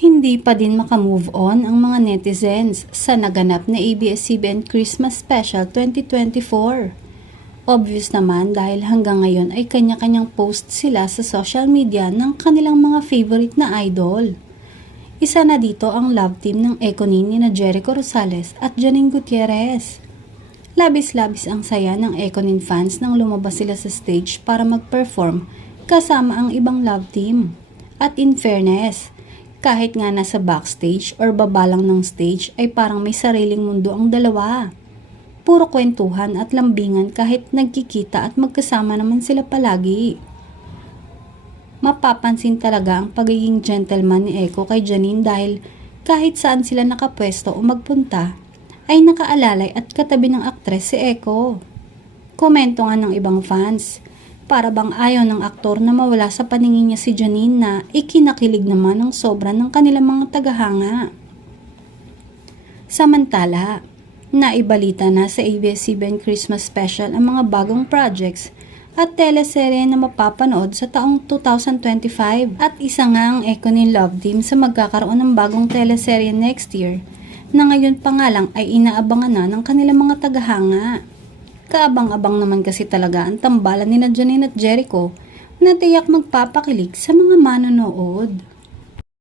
Hindi pa din makamove on ang mga netizens sa naganap na ABS-CBN Christmas Special 2024. Obvious naman dahil hanggang ngayon ay kanya-kanyang post sila sa social media ng kanilang mga favorite na idol. Isa na dito ang love team ng Ekonin ni Jericho Rosales at Janine Gutierrez. Labis-labis ang saya ng Ekonin fans nang lumabas sila sa stage para mag-perform kasama ang ibang love team. At in fairness, kahit nga nasa backstage or baba lang ng stage ay parang may sariling mundo ang dalawa. Puro kwentuhan at lambingan kahit nagkikita at magkasama naman sila palagi. Mapapansin talaga ang pagiging gentleman ni Eko kay Janine dahil kahit saan sila nakapwesto o magpunta ay nakaalalay at katabi ng aktres si Eko. Komento nga ng ibang fans, para bang ayaw ng aktor na mawala sa paningin niya si Janine na ikinakilig naman ng sobra ng kanilang mga tagahanga. Samantala, naibalita na sa ABS-CBN Christmas Special ang mga bagong projects at teleserye na mapapanood sa taong 2025 at isa nga ang Ekonin Love Team sa magkakaroon ng bagong teleserye next year na ngayon pa nga lang ay inaabangan na ng kanilang mga tagahanga. Kaabang-abang naman kasi talaga ang tambalan ni Janine at Jericho na tiyak magpapakilig sa mga manonood.